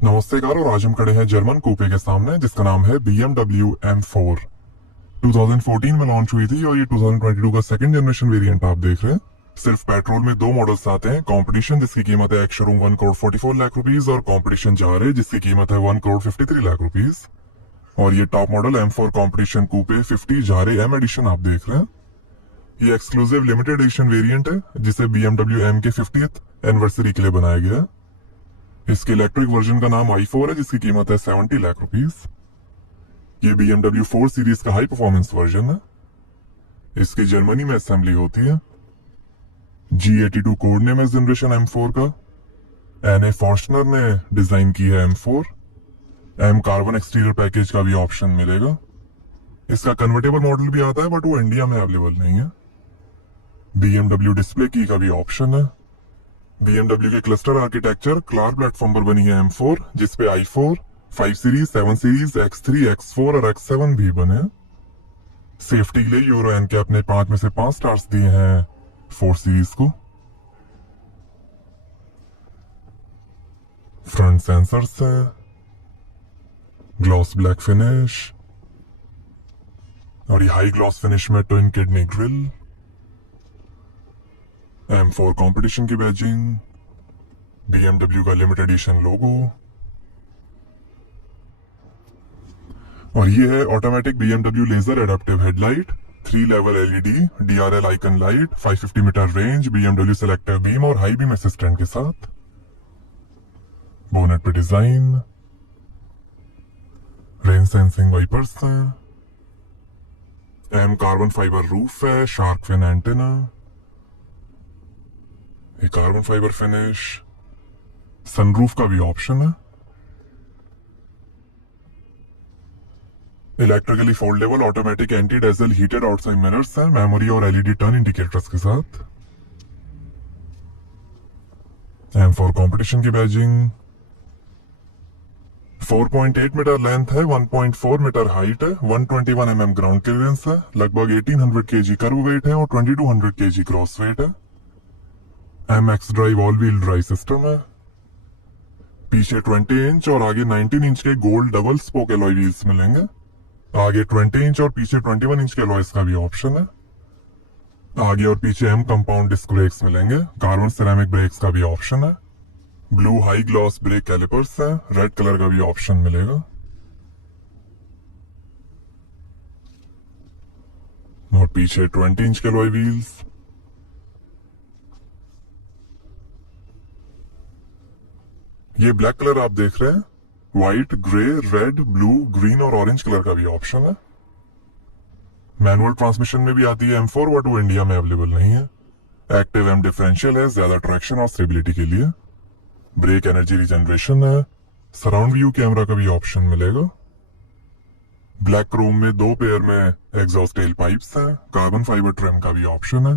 नमस्ते कार, और आज हम खड़े हैं जर्मन कूपे के सामने जिसका नाम है BMW M4। 2014 में लॉन्च हुई थी और ये 2022 का सेकंड जनरेशन वेरिएंट आप देख रहे हैं। सिर्फ पेट्रोल में दो मॉडल्स आते हैं। कंपटीशन जिसकी कीमत है एक्स-शोरूम 1 करोड़ 44 लाख रुपीस और कंपटीशन जारे जिसकी कीमत है 1 करोड़ 53 लाख रुपीस। और ये टॉप मॉडल M4 कंपटीशन कूपे 50 जारे M एडिशन आप देख रहे हैं। ये एक्सक्लूसिव लिमिटेड एडिशन वेरिएंट है जिसे BMW M के 50th एनिवर्सरी के लिए बनाया गया है। इसके इलेक्ट्रिक वर्जन का नाम i4 है जिसकी कीमत है 70 लाख रुपीस। ये BMW 4 सीरीज का हाई परफॉर्मेंस वर्जन है। इसकी जर्मनी में असेंबली होती है। G82 कोडनेम इस जनरेशन M4 का। NA फॉर्च्यूनर ने डिजाइन की है M4। M carbon exterior package का भी ऑप्शन मिलेगा। इसका कन्वर्टेबल मॉडल भी आता है बट वो इंडिया में अवेलेबल नहीं है। BMW डिस्प्ले की का भी ऑप्शन है। BMW के क्लस्टर आर्किटेक्चर क्लार प्लेटफॉर्म पर बनी है M4 जिसपे i4, 5 series, 7 series, X3, X4 और X7 भी बने हैं। सेफ्टी के लिए यूरो एनकैप ने 5 में से 5 स्टार्स दिए हैं 4 सीरीज को। फ्रंट सेंसर्स है, ग्लॉस ब्लैक फिनिश और ये हाई ग्लॉस फिनिश में twin kidney grille. M4 competition की बैजिंग, BMW का लिमिटेड एडिशन लोगो और ये है automatic BMW laser adaptive headlight, 3 level LED, DRL icon light, 550 metre range, BMW selective beam और high beam assistant के साथ। Bonnet पे डिजाइन, रेन सेंसिंग वाइपर्स हैं, M कार्बन फाइबर रूफ है, शार्क फिन एंटेना, ये कार्बन फाइबर फिनिश, सनरूफ का भी option है। Electrically foldable automatic anti dazzle heated outside mirrors हैं, मेमोरी और LED टर्न इंडिकेटर्स के साथ। M4 कंपटीशन की बैजिंग, 4.8 मीटर लेंथ है, 1.4 मीटर हाइट है, 121 mm ग्राउंड क्लियरेंस है, लगभग 1800 kg कर्व वेट है और 2200 kg ग्रॉस वेट है। MX drive all wheel drive system है। पीछे 20 इंच और आगे 19 इंच के gold double spoke alloy wheels मिलेंगे। आगे 20 इंच और पीछे 21 इंच के एलॉयस का भी ऑप्शन है। आगे और पीछे M कंपाउंड डिस्क ब्रेक्स मिलेंगे। कार्बन सिरेमिक ब्रेक्स का भी ऑप्शन है। Blue high gloss brake calipers है, रेड कलर का भी ऑप्शन मिलेगा। और पीछे 20 इंच के एलॉय व्हील्स। ये ब्लैक कलर आप देख रहे हैं, white, grey, red, blue, green और ऑरेंज कलर का भी ऑप्शन है। मैनुअल ट्रांसमिशन में भी आती है M4 बट वो इंडिया में अवेलेबल नहीं है। एक्टिव M डिफरेंशियल है ज्यादा ट्रैक्शन और स्टेबिलिटी के लिए। ब्रेक एनर्जी रिजनरेशन है। सराउंड व्यू कैमरा का भी ऑप्शन मिलेगा। ब्लैक क्रोम में 2 पेयर में एग्जॉस्ट टेल पाइप्स हैं। कार्बन फाइबर ट्रिम का भी ऑप्शन है।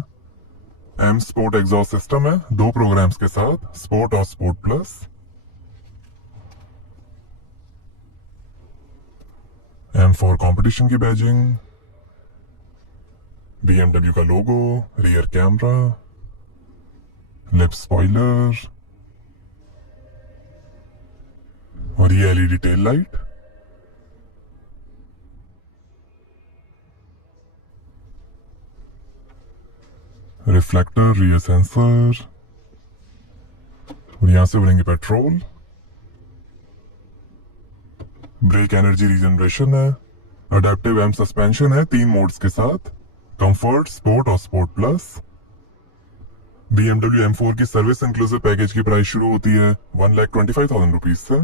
M स्पोर्ट एग्जॉस्ट सिस्टम है 2 प्रोग्राम्स के साथ, स्पोर्ट और स्पोर्ट प्लस। M4 कंपटीशन की बैजिंग, BMW का लोगो, रियर कैमरा, लिप स्पॉइलर और ये LED tail light. Reflector, rear sensor और यहां से बनेंगे पेट्रोल। ब्रेक एनर्जी रीजनरेशन है। अडेप्टिव M सस्पेंशन है 3 मोड्स के साथ, कंफर्ट, स्पोर्ट और स्पोर्ट प्लस। BMW M4 की सर्विस इंक्लूसिव पैकेज की प्राइस शुरू होती है 1,25,000 रुपीज से।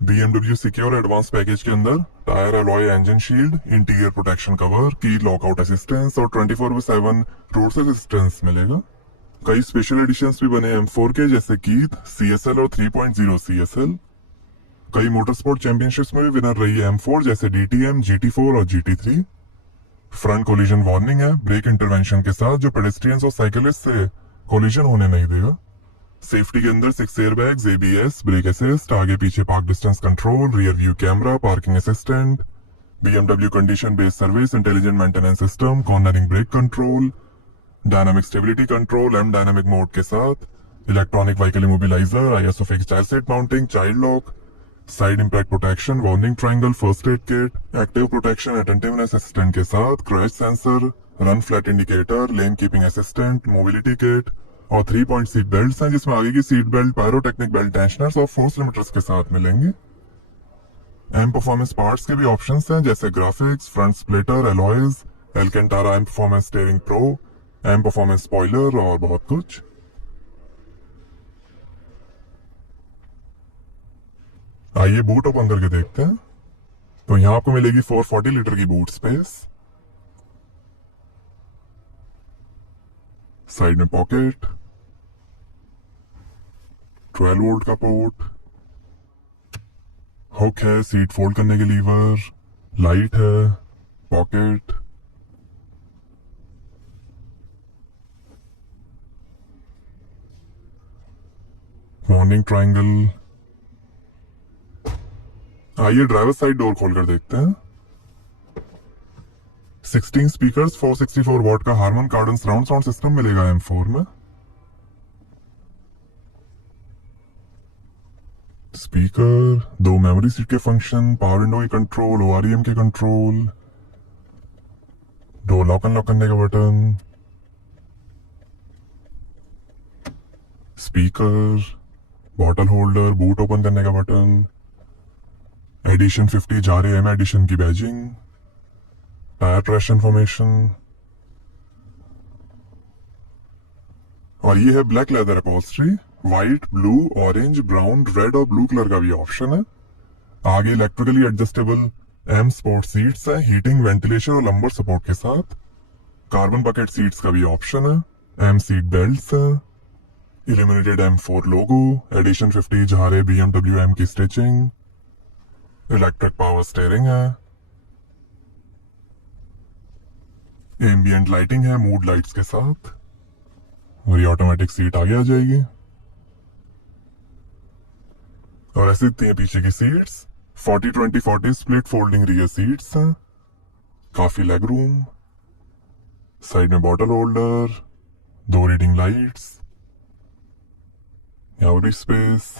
BMW सिक्योर एडवांस पैकेज के अंदर tyre alloy engine shield, interior protection cover, key lockout assistance और 24/7 रोड असिस्टेंस मिलेगा। कई स्पेशल एडिशंस भी बने M4 के जैसे कीथ, CSL और 3.0 CSL। कई मोटरस्पोर्ट चैंपियनशिप्स में भी विनर रही है M4 जैसे DTM, GT4 और GT3। फ्रंट कोलिजन वार्निंग है ब्रेक इंटरवेंशन के साथ जो पेडेस्ट्रियंस और साइकिलिस्ट से कोलिजन होने नहीं देगा। सेफ्टी के अंदर 6 एयरबैग्स, ABS, ब्रेक असिस्ट, आगे पीछे park distance control, rear view camera, parking assistant, BMW condition based service, intelligent maintenance system, cornering brake control, dynamic stability control M dynamic mode के साथ, electronic vehicle immobiliser, ISO fixed child seat mounting, child lock, side impact protection, warning triangle, first aid kit, active protection attentiveness assistant के साथ, crash sensor, run flat indicator, lane keeping assistant, mobility kit और 3 point seat belt हैं, जिसमें आगे की seat belt pyrotechnic belt tensioners और force limiters के साथ मिलेंगे। एम परफॉर्मेंस पार्ट्स के भी ऑप्शंस हैं, जैसे graphics, front splitter, alloys, Alcantara M performance steering pro, M performance spoiler और बहुत कुछ। आइए बूट ओपन करके देखते हैं। तो यहाँ आपको मिलेगी 440 लीटर की बूट स्पेस, साइड में पॉकेट, 12 वोल्ट का पोर्ट, हुक है, सीट फोल्ड करने के लीवर, लाइट है, पॉकेट, वार्निंग ट्रायंगल। आइए ड्राइवर साइड डोर खोलकर देखते हैं। 16 स्पीकर्स, 464 वॉट का Harman Kardon surround sound system मिलेगा M4 में। स्पीकर, 2 मेमोरी सीट के फंक्शन, पावर विंडो के कंट्रोल, OREM के कंट्रोल, डोर लॉक अनलॉक करने का button, speaker, bottle holder, boot open करने का बटन, एडिशन 50 जारे M एडिशन की बैजिंग, टायर प्रेशर इंफॉर्मेशन, और ये है black leather upholstery. White, blue, orange, brown, red और ब्लू कलर का भी ऑप्शन है। आगे electrically adjustable M sport seats है, हीटिंग, वेंटिलेशन और लंबर सपोर्ट के साथ। कार्बन बकेट सीट्स का भी ऑप्शन है। M सीट बेल्ट्स है, इल्यूमिनेटेड M4 लोगो, एडिशन 50 जहारे BMW M की स्टिचिंग, इलेक्ट्रिक पावर स्टीयरिंग है, एम्बिएंट लाइटिंग है मूड लाइट्स के साथ, और ये ऑटोमेटिक सीट आगे आ जाएगी। और ऐसे दिखती है पीछे की seats. 40-20-40 split folding rear seats हैं, काफी लेग रूम, साइड में बॉटल होल्डर, 2 रीडिंग लाइट्स, यहाँ भी स्पेस,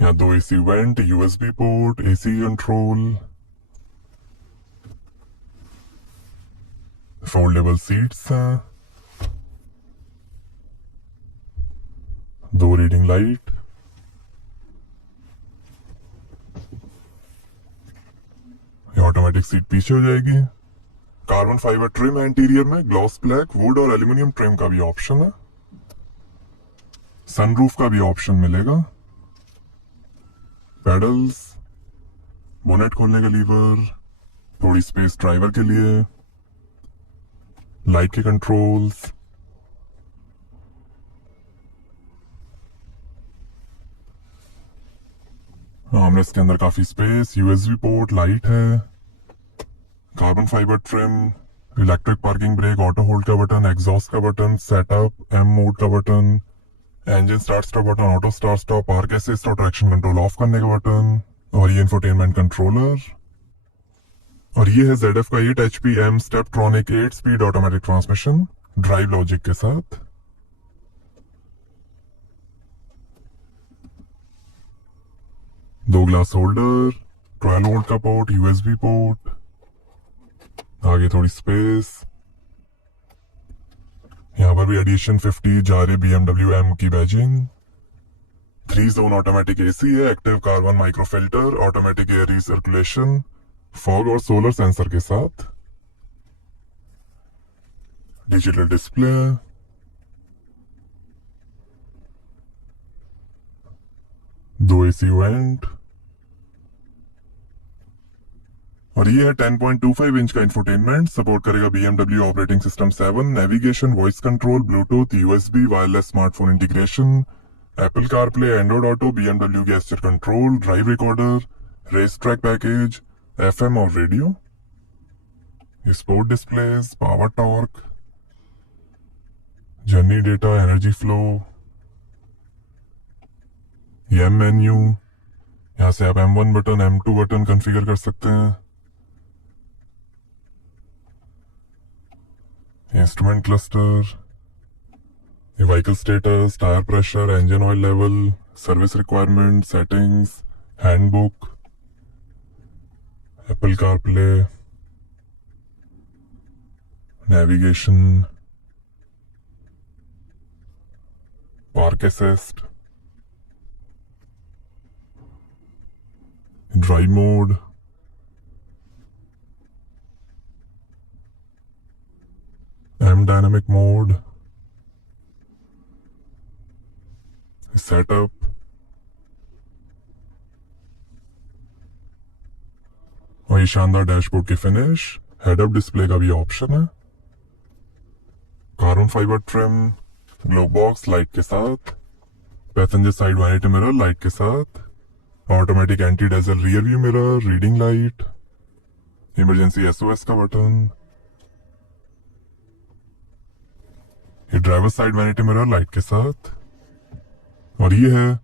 यहाँ 2 AC went, USB port, AC control, foldable seats हैं, 2 रीडिंग लाइट, ऑटोमेटिक सीट पीछे हो जाएगी। कार्बन फाइबर ट्रिम है इंटीरियर में, ग्लॉस ब्लैक, वुड और एल्यूमिनियम ट्रिम का भी ऑप्शन है। सनरूफ का भी ऑप्शन मिलेगा। पेडल्स, बोनेट खोलने का लीवर, थोड़ी स्पेस ड्राइवर के लिए, लाइट के कंट्रोल्स, आर्मरेस्ट के अंदर काफी स्पेस, USB पोर्ट, लाइट है, carbon fibre trim, electric parking brake, auto hold का बटन, एग्जॉस्ट का बटन, सेटअप, M मोड का button, engine start stop button, auto start stop, park assist और traction control of करने का button, और ये infotainment controller. और ये है ZF का 8 HP M Steptronic 8 speed automatic transmission drive logic के साथ। दो ग्लास होल्डर, 12 वोल्ट का पोर्ट, USB पोर्ट, आगे थोड़ी स्पेस, यहाँ पर भी एडिशन 50 जारे BMW M की बैजिंग, 3 जोन ऑटोमेटिक AC है, active carbon micro filter, automatic air recirculation, fog और सोलर सेंसर के साथ, डिजिटल डिस्प्ले, दो AC वेंट, और ये है 10.25 इंच का इंफोटेनमेंट, सपोर्ट करेगा BMW operating system 7, navigation, voice control, Bluetooth, USB, wireless smartphone integration, Apple CarPlay, Android auto, BMW gesture control, drive recorder, race track package, FM और radio, sport displays, power torque, journey data, energy flow, ये M menu, यहाँ से आप M1 button, M2 button configure कर सकते हैं, instrument cluster, ये vehicle status, tyre pressure, engine oil level, service requirement, settings, handbook, Apple CarPlay, navigation, park assist, drive mode, M dynamic mode, setup, और ये शानदार डैशबोर्ड की फिनिश, हेड अप डिस्प्ले का भी ऑप्शन है, carbon fibre trim, glove box light के साथ, passenger side vanity mirror light के साथ, automatic anti dazzle rear view mirror, reading light, emergency SOS का बटन, ये driver side vanity mirror light के साथ, और ये है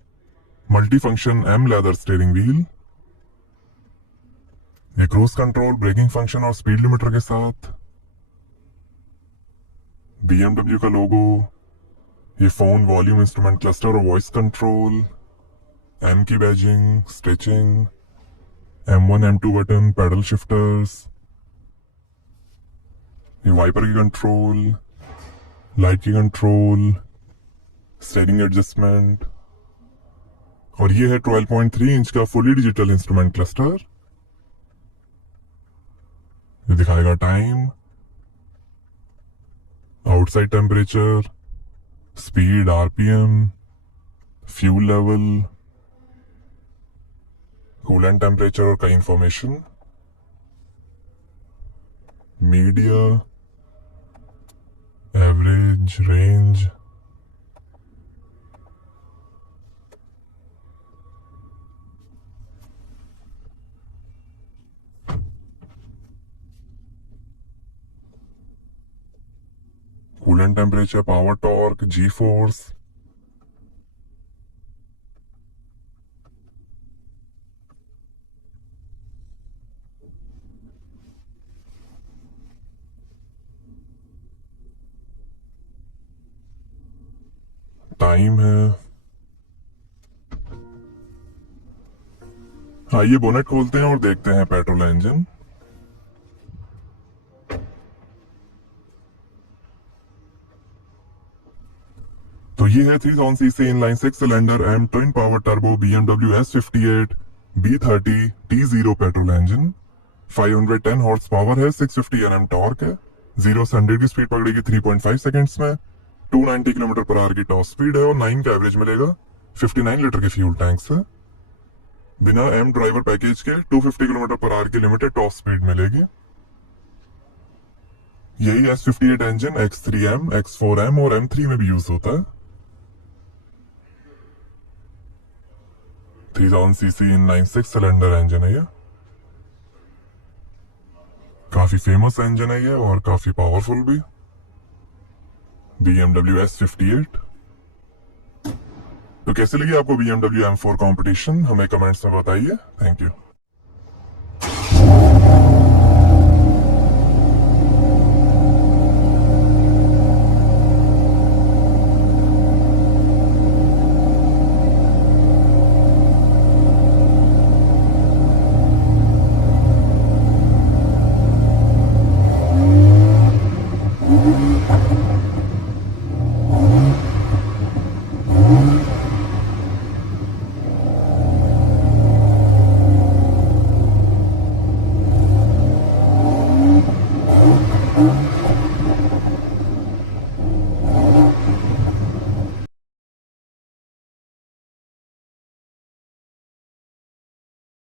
multi function M leather steering wheel, ये क्रूज कंट्रोल, ब्रेकिंग फंक्शन और स्पीड लिमिटर के साथ, BMW का लोगो, ये फोन वॉल्यूम इंस्ट्रूमेंट क्लस्टर और वॉइस कंट्रोल, M की badging, stitching, M1 M2 button, paddle shifters, ये वाइपर की कंट्रोल, लाइट की कंट्रोल, स्टीयरिंग एडजस्टमेंट, और ये है 12.3 इंच का फुली डिजिटल इंस्ट्रूमेंट क्लस्टर। ये दिखाएगा time, outside temperature, speed, RPM, fuel level, coolant temperature और कई information, media, average, range, coolant temperature, power torque, G force, time है। आइए बोनेट खोलते हैं और देखते हैं पेट्रोल इंजन। तो ये है 3000 CC inline 6 cylinder M twin power turbo BMW S58B30T0 petrol engine. 510 horse power है, 650 Nm टॉर्क है, 0 से 100 की स्पीड पकड़ेगी 3.5 सेकंड्स में, 290 किलोमीटर पर आवर की टॉप स्पीड है और 9 का एवरेज मिलेगा। 59 लीटर के फ्यूल टैंक से बिना M ड्राइवर पैकेज के 250 किलोमीटर पर आवर की लिमिटेड टॉप स्पीड मिलेगी। यही S58 इंजन X3M, X4M और M3 में भी यूज होता है। 3000 सीसी इनलाइन 6 सिलेंडर इंजन है ये, काफी फेमस इंजन है ये और काफी पावरफुल भी। BMW S58। तो कैसे लगी आपको BMW M4 कंपटीशन, हमें कमेंट्स में बताइए। Thank you.